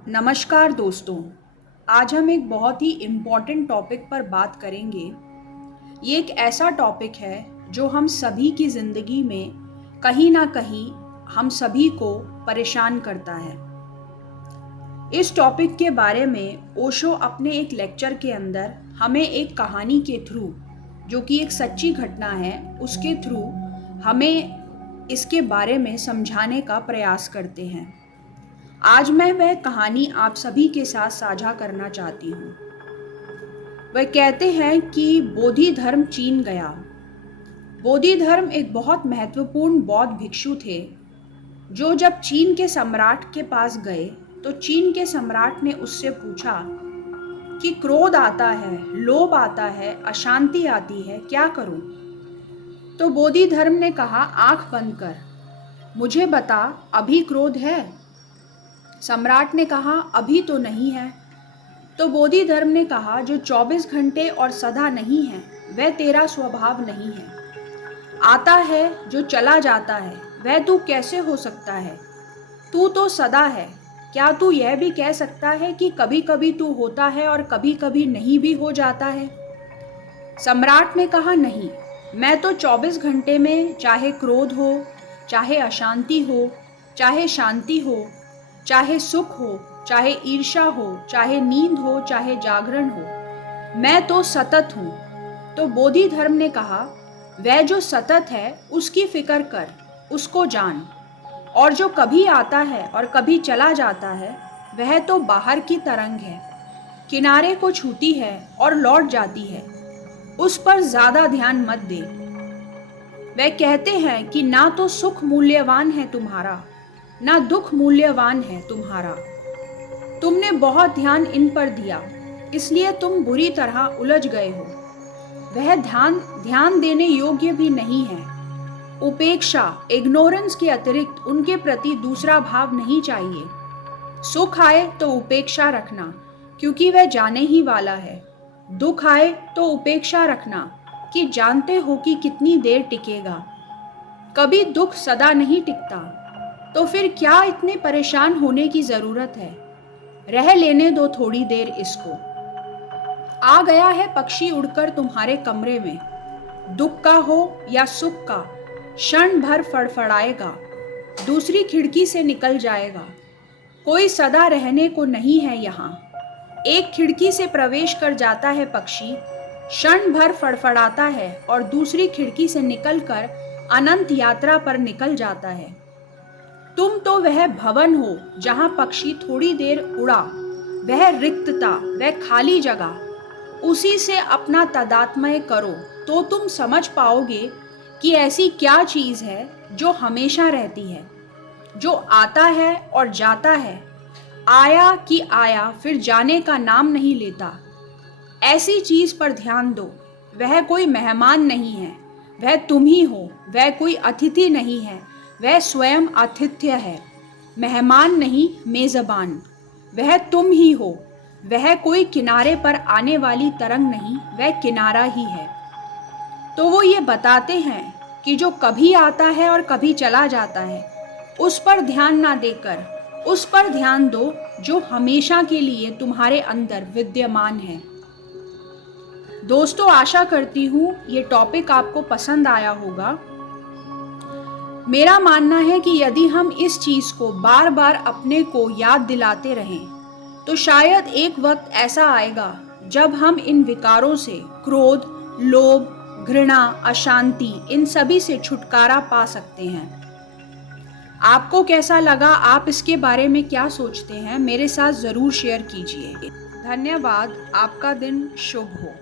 नमस्कार दोस्तों। आज हम एक बहुत ही इम्पॉर्टेंट टॉपिक पर बात करेंगे। ये एक ऐसा टॉपिक है जो हम सभी की ज़िंदगी में कहीं ना कहीं हम सभी को परेशान करता है। इस टॉपिक के बारे में ओशो अपने एक लेक्चर के अंदर हमें एक कहानी के थ्रू, जो कि एक सच्ची घटना है, उसके थ्रू हमें इसके बारे में समझाने का प्रयास करते हैं। आज मैं वह कहानी आप सभी के साथ साझा करना चाहती हूँ। वह कहते हैं कि बोधि धर्म चीन गया। बोधि धर्म एक बहुत महत्वपूर्ण बौद्ध भिक्षु थे, जो जब चीन के सम्राट के पास गए तो चीन के सम्राट ने उससे पूछा कि क्रोध आता है, लोभ आता है, अशांति आती है, क्या करूं? तो बोधि धर्म ने कहा, आंख बंद कर, मुझे बता, अभी क्रोध है? सम्राट ने कहा, अभी तो नहीं है। तो बोधि धर्म ने कहा, जो 24 घंटे और सदा नहीं है वह तेरा स्वभाव नहीं है। आता है जो चला जाता है वह तू कैसे हो सकता है? तू तो सदा है। क्या तू यह भी कह सकता है कि कभी कभी तू होता है और कभी कभी नहीं भी हो जाता है? सम्राट ने कहा, नहीं, मैं तो 24 घंटे में, चाहे क्रोध हो, चाहे अशांति हो, चाहे शांति हो, चाहे सुख हो, चाहे ईर्ष्या हो, चाहे नींद हो, चाहे जागरण हो, मैं तो सतत हूँ। तो बोधि धर्म ने कहा, वह जो सतत है उसकी फिक्र कर, उसको जान, और जो कभी आता है और कभी चला जाता है वह तो बाहर की तरंग है, किनारे को छूती है और लौट जाती है, उस पर ज्यादा ध्यान मत दे। वह कहते हैं कि ना तो सुख मूल्यवान है तुम्हारा, ना दुख मूल्यवान है तुम्हारा। तुमने बहुत ध्यान इन पर दिया, इसलिए तुम बुरी तरह उलझ गए हो। वह ध्यान देने योग्य भी नहीं है। उपेक्षा, इग्नोरेंस के अतिरिक्त उनके प्रति दूसरा भाव नहीं चाहिए। सुख आए तो उपेक्षा रखना, क्योंकि वह जाने ही वाला है। दुख आए तो उपेक्षा रखना, कि जानते हो कि कितनी देर टिकेगा। कभी दुख सदा नहीं टिकता, तो फिर क्या इतने परेशान होने की जरूरत है? रह लेने दो थोड़ी देर इसको। आ गया है पक्षी उड़कर तुम्हारे कमरे में, दुख का हो या सुख का, क्षण भर फड़फड़ाएगा, दूसरी खिड़की से निकल जाएगा। कोई सदा रहने को नहीं है यहाँ। एक खिड़की से प्रवेश कर जाता है पक्षी, क्षण भर फड़फड़ाता है और दूसरी खिड़की से निकलकर अनंत यात्रा पर निकल जाता है। तुम तो वह भवन हो जहाँ पक्षी थोड़ी देर उड़ा, वह रिक्तता, वह खाली जगह, उसी से अपना तादात्म्य करो तो तुम समझ पाओगे कि ऐसी क्या चीज़ है जो हमेशा रहती है, जो आता है और जाता है, आया कि आया फिर जाने का नाम नहीं लेता। ऐसी चीज़ पर ध्यान दो। वह कोई मेहमान नहीं है, वह तुम ही हो। वह कोई अतिथि नहीं है, वह स्वयं आतिथ्य है। मेहमान नहीं, मेज़बान, वह तुम ही हो। वह कोई किनारे पर आने वाली तरंग नहीं, वह किनारा ही है। तो वो ये बताते हैं कि जो कभी आता है और कभी चला जाता है, उस पर ध्यान ना देकर उस पर ध्यान दो जो हमेशा के लिए तुम्हारे अंदर विद्यमान है। दोस्तों, आशा करती हूँ ये टॉपिक आपको पसंद आया होगा। मेरा मानना है कि यदि हम इस चीज़ को बार बार अपने को याद दिलाते रहें तो शायद एक वक्त ऐसा आएगा जब हम इन विकारों से, क्रोध, लोभ, घृणा, अशांति, इन सभी से छुटकारा पा सकते हैं। आपको कैसा लगा? आप इसके बारे में क्या सोचते हैं? मेरे साथ ज़रूर शेयर कीजिए। धन्यवाद। आपका दिन शुभ हो।